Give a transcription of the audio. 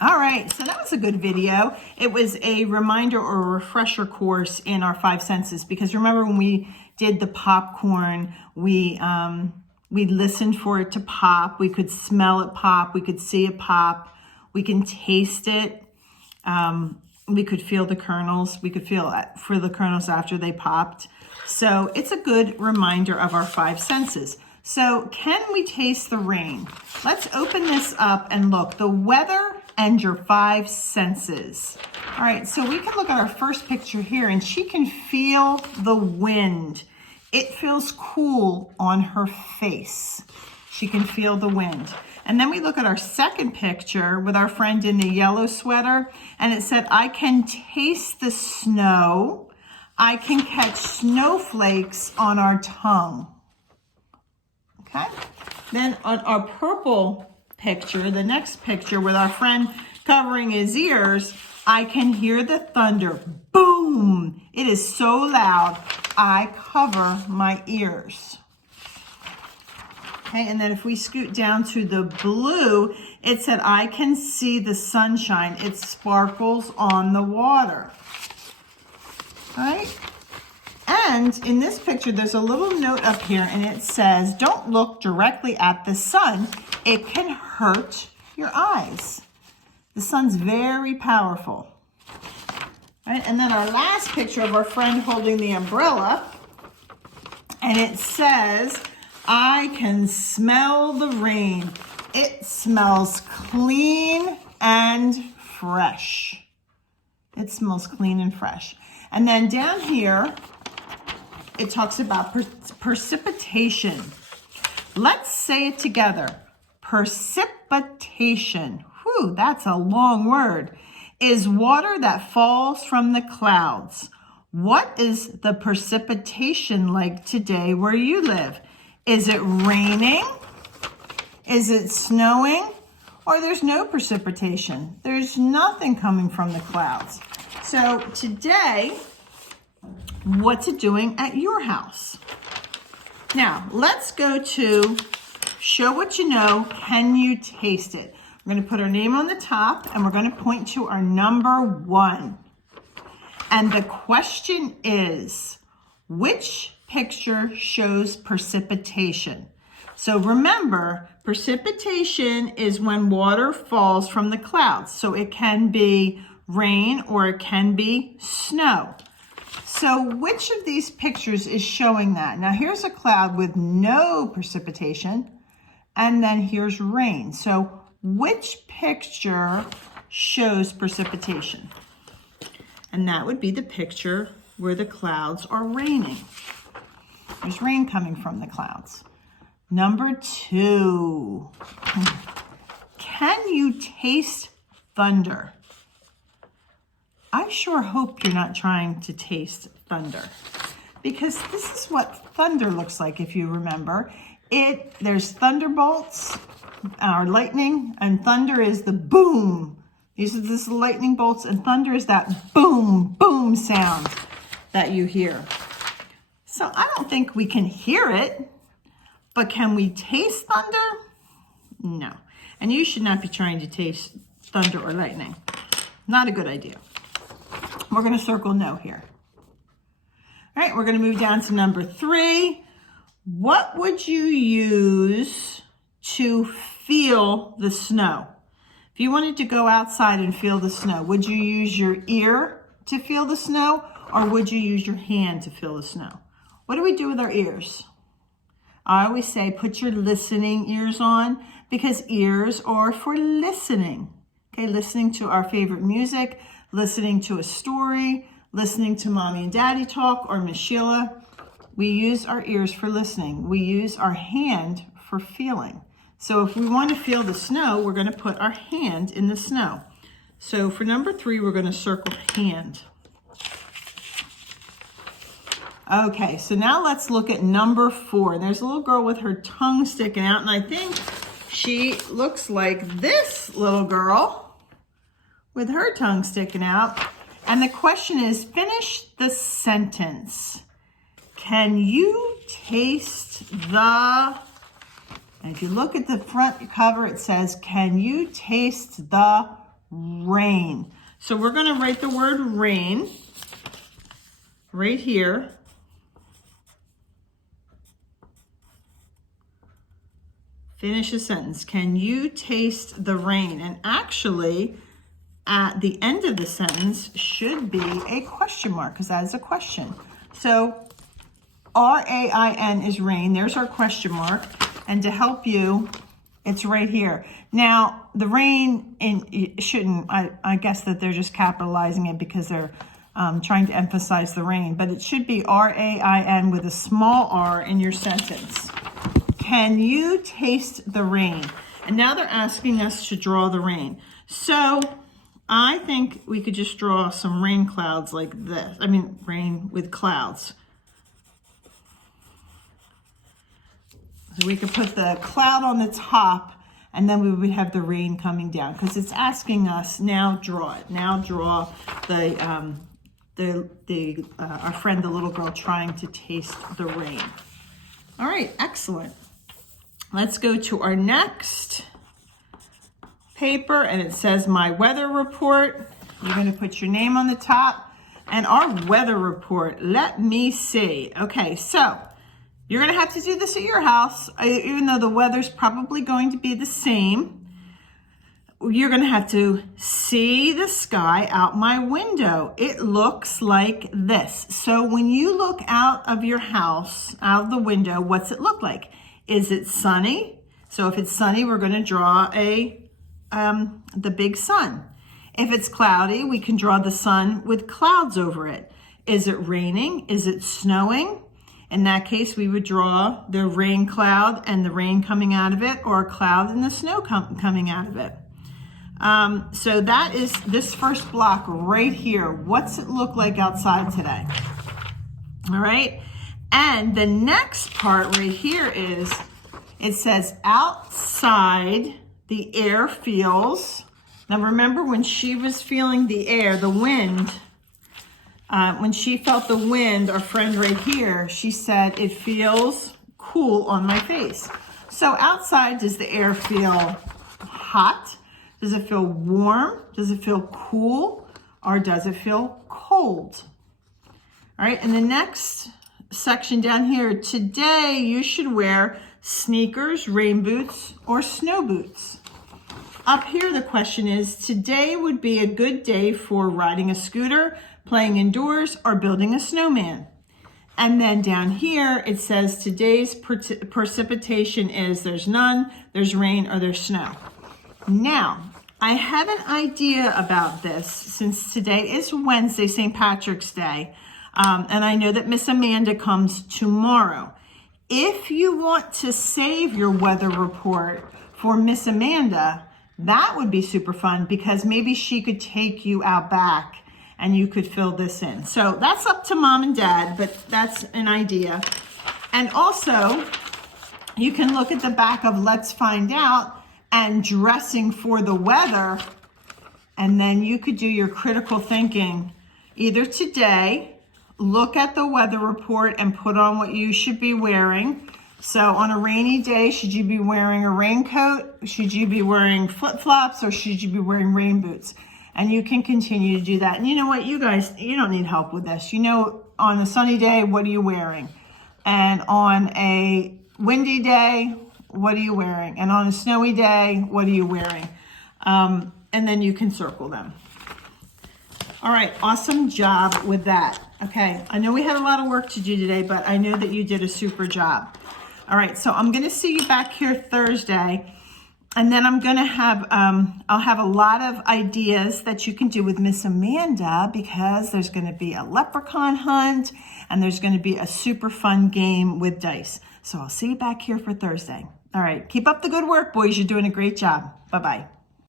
All right, so that was a good video. It was a reminder or a refresher course in our five senses, because remember when we did the popcorn, we listened for it to pop. We could smell it pop. We could see it pop. We can taste it. We could feel the kernels. We could feel for the kernels after they popped. So it's a good reminder of our five senses. So can we taste the rain? Let's open this up and look. The weather and your five senses. All right, so we can look at our first picture here, and she can feel the wind. It feels cool on her face. She can feel the wind. And then we look at our second picture with our friend in the yellow sweater, and it said, I can taste the snow. I can catch snowflakes on our tongue. Okay? Then on our purple picture, the next picture with our friend covering his ears, I can hear the thunder. Boom! It is so loud, I cover my ears. Okay, and then if we scoot down to the blue, it said, I can see the sunshine. It sparkles on the water. All right? And in this picture, there's a little note up here, and it says, don't look directly at the sun. It can hurt your eyes. The sun's very powerful. Right? And then our last picture of our friend holding the umbrella, and it says, I can smell the rain. It smells clean and fresh. It smells clean and fresh. And then down here, it talks about precipitation. Let's say it together. Precipitation. Whew, that's a long word. Is water that falls from the clouds. What is the precipitation like today where you live? Is it raining? Is it snowing? Or there's no precipitation? There's nothing coming from the clouds. So today, what's it doing at your house? Now, let's go to show what you know. Can you taste it? We're going to put our name on the top, and we're going to point to our number 1. And the question is, which picture shows precipitation? So remember, precipitation is when water falls from the clouds. So it can be rain or it can be snow. So which of these pictures is showing that? Now here's a cloud with no precipitation, and then here's rain. So which picture shows precipitation? And that would be the picture where the clouds are raining. There's rain coming from the clouds. Number 2. Can you taste thunder? I sure hope you're not trying to taste thunder, because this is what thunder looks like, if you remember. There's thunderbolts, or lightning, and thunder is the boom. This is lightning bolts, and thunder is that boom, boom sound that you hear. So I don't think we can hear it, but can we taste thunder? No. And you should not be trying to taste thunder or lightning. Not a good idea. We're going to circle no here. All right, we're going to move down to number 3. What would you use to feel the snow? If you wanted to go outside and feel the snow, would you use your ear to feel the snow, or would you use your hand to feel the snow? What do we do with our ears? I always say put your listening ears on, because ears are for listening. Okay, listening to our favorite music, listening to a story, listening to mommy and daddy talk, or Miss Sheila. We use our ears for listening. We use our hand for feeling. So if we want to feel the snow, we're going to put our hand in the snow. So for number 3, we're going to circle hand. Okay, so now let's look at number 4. There's a little girl with her tongue sticking out, and I think she looks like this little girl with her tongue sticking out. And the question is, finish the sentence. Can you taste the... And if you look at the front cover, it says, can you taste the rain. So we're going to write the word rain right here. Finish a sentence. Can you taste the rain? And actually, at the end of the sentence should be a question mark because that is a question. So R-A-I-N is rain. There's our question mark. And to help you, it's right here. Now, the rain, it shouldn't, I guess that they're just capitalizing it because they're trying to emphasize the rain, but it should be R-A-I-N with a small r in your sentence. Can you taste the rain? And now they're asking us to draw the rain. So I think we could just draw some rain clouds like this. I mean, rain with clouds. So we could put the cloud on the top and then we would have the rain coming down because it's asking us now draw it. Now draw our friend, the little girl, trying to taste the rain. All right, excellent. Let's go to our next paper, and it says my weather report. You're going to put your name on the top. And our weather report, let me see. Okay, so you're going to have to do this at your house, even though the weather's probably going to be the same. You're going to have to see the sky out my window. It looks like this. So when you look out of your house, out of the window, what's it look like? Is it sunny? So if it's sunny, we're going to draw the big sun. If it's cloudy, we can draw the sun with clouds over it. Is it raining? Is it snowing? In that case, we would draw the rain cloud and the rain coming out of it, or a cloud and the snow coming out of it. So that is this first block right here. What's it look like outside today? All right. And the next part right here is, it says outside the air feels. Now remember when she was feeling the air, the wind, when she felt the wind, our friend right here, she said, it feels cool on my face. So outside, does the air feel hot? Does it feel warm? Does it feel cool? Or does it feel cold? All right, and the next section down here, today you should wear sneakers, rain boots, or snow boots. Up here, the question is, today would be a good day for riding a scooter, playing indoors, or building a snowman. And then down here, it says today's precipitation is there's none, there's rain, or there's snow. Now, I have an idea about this since today is Wednesday, St. Patrick's Day, and I know that Miss Amanda comes tomorrow. If you want to save your weather report for Miss Amanda, that would be super fun because maybe she could take you out back and you could fill this in. So that's up to mom and dad, but that's an idea. And also, you can look at the back of Let's Find Out and dressing for the weather, and then you could do your critical thinking either today, look at the weather report and put on what you should be wearing. So on a rainy day, should you be wearing a raincoat? Should you be wearing flip-flops, or should you be wearing rain boots? And you can continue to do that. And you know what, you guys, you don't need help with this. You know, on a sunny day, what are you wearing? And on a windy day, what are you wearing? And on a snowy day, what are you wearing? And then you can circle them. All right, awesome job with that. Okay, I know we had a lot of work to do today, but I know that you did a super job. All right, so I'm gonna see you back here Thursday, and then I'm gonna have, I'll have a lot of ideas that you can do with Miss Amanda, because there's gonna be a leprechaun hunt, and there's gonna be a super fun game with dice. So I'll see you back here for Thursday. All right, keep up the good work, boys. You're doing a great job. Bye-bye.